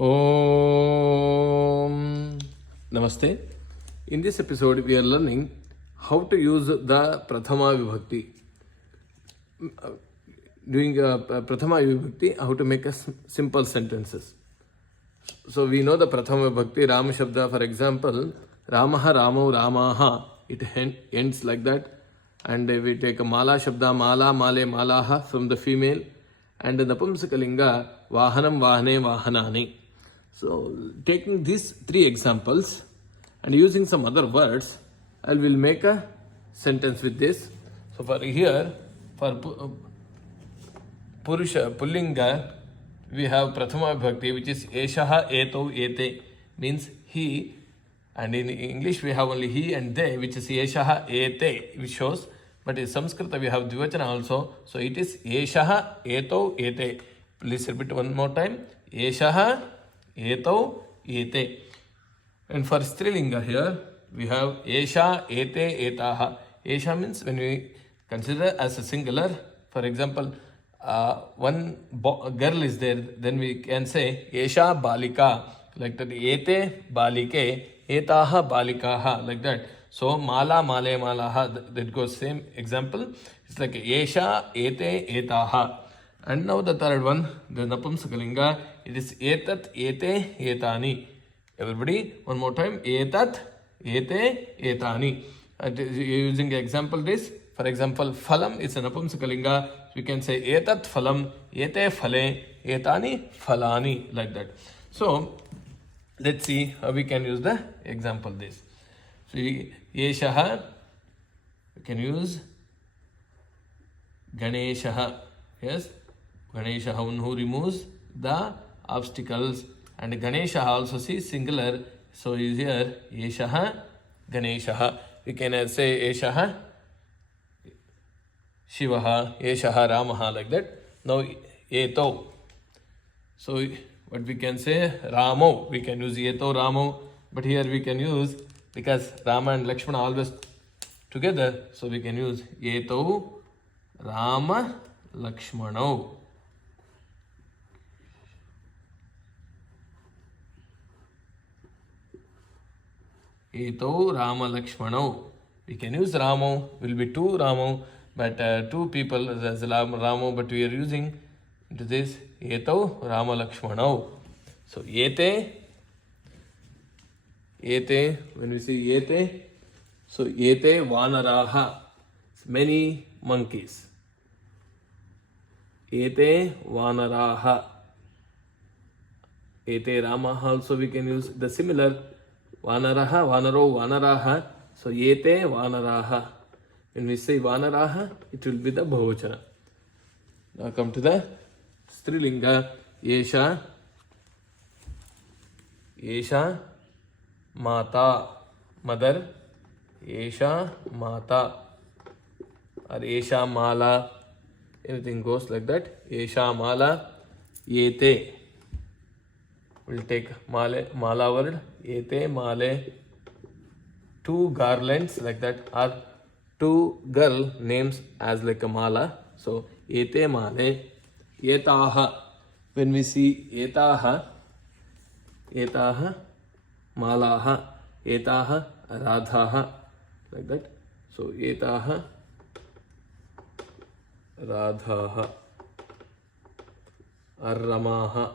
Om Namaste. In this episode, we are learning how to use the Prathama Vibhakti. Doing Prathama Vibhakti, how to make simple sentences. So we know the Prathama Vibhakti, Rama Shabda, for example, Ramaha, Ramo, Ramaha, it ends like that. And we take a Mala Shabda, Mala, Male, Malaha from the female. And the Napumsakalinga, Vahanam, Vahane, Vahanani. So taking these three examples and using some other words, I will make a sentence with this. So for here, for Purusha, Pullinga, we have Prathama Vibhakti, which is Eshaha, Eto, Ete, means he. And in English we have only he and they, which is Eshaha, Ete, which shows. But in Sanskrit we have Dvivachana also. So it is Eshaha, Eto, Ete. Please repeat one more time. Eshaha, Eto, Ete. And for Strilinga here, we have Esha, Ete, Etaha. Esha means when we consider as a singular, for example, one girl is there, then we can say Esha Balika, like that. Ete Balike, Etaha Balikaha, like that. So Mala, Male, Malaha, that goes same example. It's like Esha, Ete, Etaha. And now the third one, the Napumsakalinga, it is Etat, Ete, Etani. Everybody, one more time. Etat, Ete, Etani. Using example this, for example, Phalam is a Napumsakalinga. We can say Etat Phalam, Ete Phale, Etani Phalani, like that. So let's see how we can use the example this. So Yeshaha, we can use Ganeshaha. Yes, Ganeshaha, one who removes the obstacles. And Ganeshaha also see singular. So is here Yeshaha, Ganeshaha. We can say Yeshaha, Shivaha, Yeshaha, Ramaha, like that. Now Eto. So what we can say, Ramo. We can use Eto, Ramo. But here we can use, because Rama and Lakshmana always together, so we can use Eto, Rama, Lakshmano. Eto, Rama, Lakshmano. We can use Ramo, will be two Ramo, but two people as Ramo, but we are using into this Eto, Rama, Lakshmano. So Ete, when we say Ete, so Ete Vanaraha, many monkeys. Ete Vanaraha. Ete Ramaha also we can use the similar. Vanaraha, Vanaro, Vanaraha. So Ete Vanaraha. When we say Vanaraha, it will be the Bahuvachana. Now come to the Strilinga. Yesha, Mata, mother. Yesha, Mata. Or Yesha, Mala. Anything goes like that. Yesha, Mala. Yete. We'll take Mala word. Yete, Male. Two garlands like that. Or two girl names as like a Mala. So Yete, Male. Yetaha. When we see Yetaha, Malaha, Etaha, Radhaha, like that. So Etaha, Radhaha, Ramaha,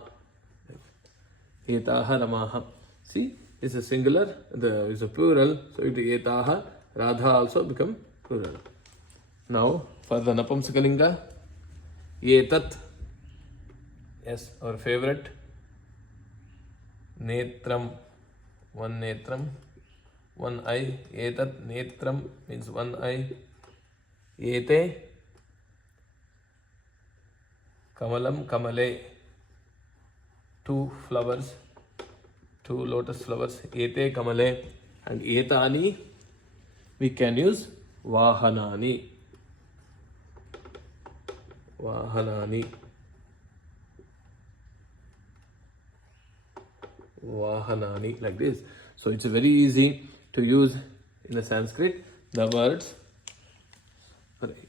Etaha, Ramaha. See, it's a singular, it's a plural, so it is Etaha, Radha also become plural. Now for the Napumsakalinga, Etat. Yes, our favorite. Netram, one netram, one eye. Etat, netram means one eye. Ete, Kamalam, Kamale, two flowers, two lotus flowers. Ete, Kamale. And Etani, we can use Vahanani. Vahanani. Vahanani, like this. So it's very easy to use in the Sanskrit the words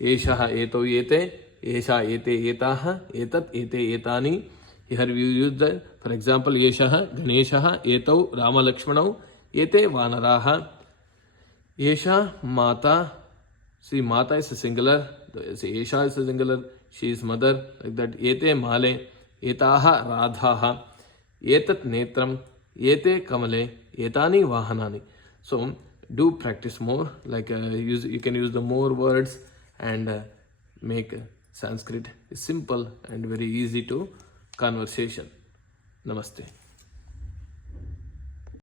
Eshaha, Eto, Ete, Esha, Ete, Etaha, Etat, Ete, Etani, Here we use the, for example, Yeshah, Ganeshah, Etau, Rama Lakshmanau, Ete Vanaraha, Yesha, Mata. See, Mata is a singular, see, Yesha is a singular, she is mother, like that. Ete Male, Etaha Radhaha, Etat Netram, Ete Kamale, Etani Vahanani. So, do practice more, like you can use the more words and make Sanskrit simple and very easy to conversation. Namaste.